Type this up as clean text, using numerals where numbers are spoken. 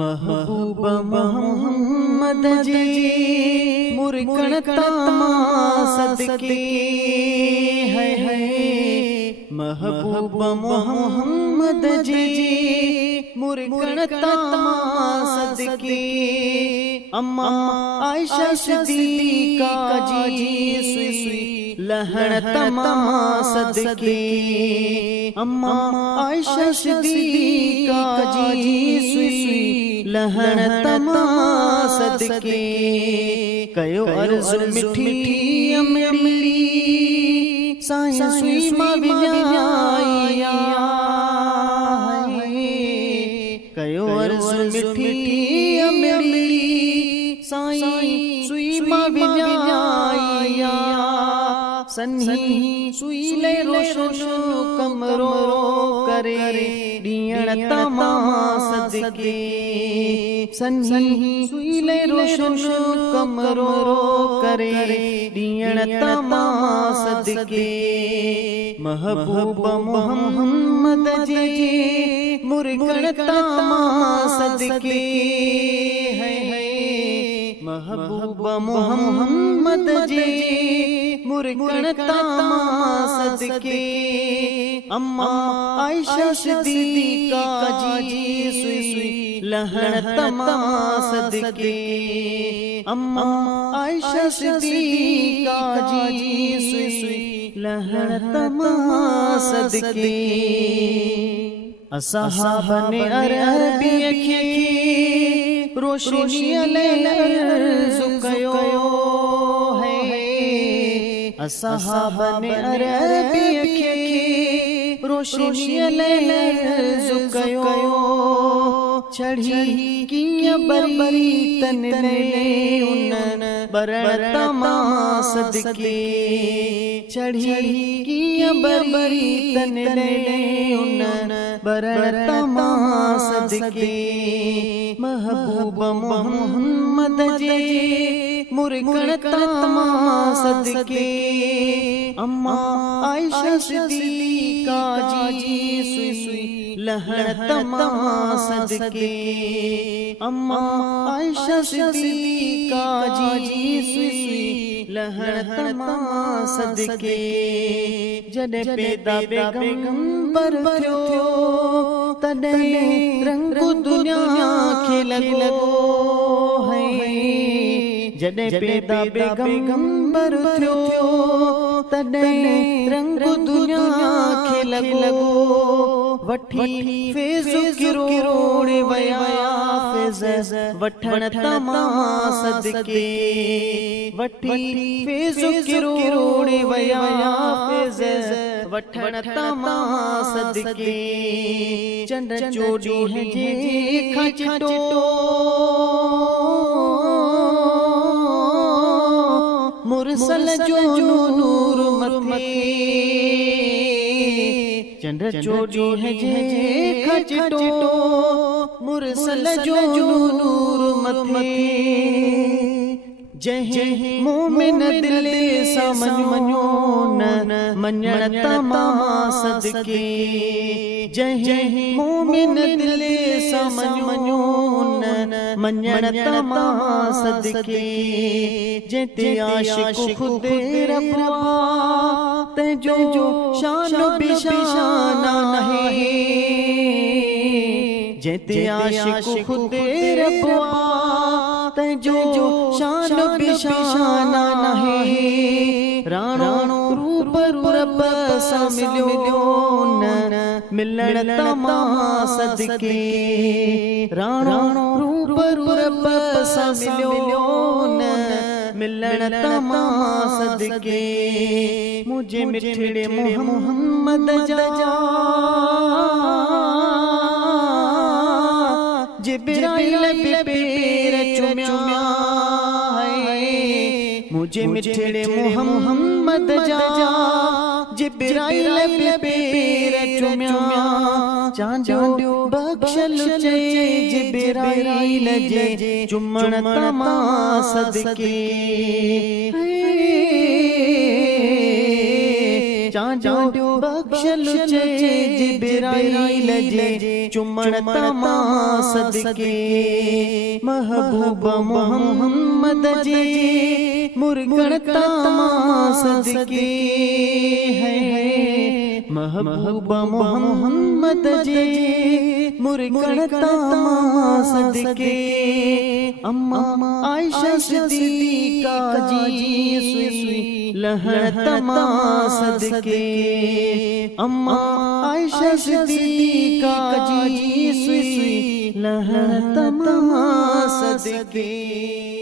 महबूबा मोहम्मद जी मुरकणतामा सदके है महबूबा मोहम्मद जी मुरकणतामा सदके अम्मा आयशा सिद्दीका जी सुई लहण तमा सदके अम्मा आयशा सिद्दीका जी सुई लहण तमा सदके कयो अर्ज़ मिठी अमली साईं सुई मां विञाया कयो अर्ज़ मिठी अमली साईं सुई मां विञाया सन्ही सुई ले रोशन कमरो करे ॾियण तमा सदके सन्ही सुई ले रोशन कमरो करे ॾियण तमा सदके महबूबा मोहम्मद जी मुरकणतामा सदके है महबूबा मोहम्मद जी मुरकणतामा सदके अम्मा आयशा सिद्दीका जी सुई लहण तमा सदके अम्मा आयशा सिद्दीका जी सुई लहण तमा सदके असहाबने अरबी खे रोशनी अर्ज़ कयो है असहाबने अरबी खे रोशनी अर्ज़ कयो चढ़ी कीअं बरी तन उन बरण तमा सदके चढ़ी कीअं बरी तन उन बरण तमा सदके महबूबा मोहम्मद जी मुरकणतामा सदके अम्मा आयशा सिद्दीका जी सुई लहण तमा सदके अम्मा आयशा सिद्दीका जी सुई लहण तमा सदके जॾहिं पैदा पैगंबर थियो तॾहिं रंग दुनिया खे लॻो है जॾहिं पैदा पैगंबर थियो तॾहिं रंग दुनिया खे लॻो वठी फैज़ किरोड़े वया फैज़ वठण तमा सदके वठी फैज़ किरोड़े वया फैज़ वठण तमा सदके चंड चोड़ी है जे खचटो मुरसल जो नूर मथे चंड चोड़ी है जे खचटो मुरसल जो नूर मथे जंहिं मोमिन दिल सां मञो न मञण तमा सदके जंहिं मोमिन दिल सां मञो न मञण तमा सदके जेते आशिक खुद रब्बा तंहिंजो शान बिशाना नहे जेते आशिक खुद रब्बा तंहिंजो शान बिशाना नहे राणो रूप रब सां मिलियो न मिलण तमा सदके राणो रूप रब सां मिलियो न मिलण तमा सदके मुझे मिठड़े मोहम्मद जा जिब्राइल पेर चुम्या मुझे मिठड़े मोहम्मद जा जिब्राइल पेर चुम्या चांदो बख्शल चे जिब्राइल जे चुम्मण तमा सदके चांदो बख्शल चे जिब्राइल जे चुमण तमा सदके महबूबा मोहम्मद जे मुर्गण तमा सदके है महबूबा मोहम्मद जे मुर्गण तमा सदके अम्मा आयशा सिद्दीका जी सुई लहर तमा सदके अम्मा आयशा सिद्दीका जी सुई लहर तमा सदके।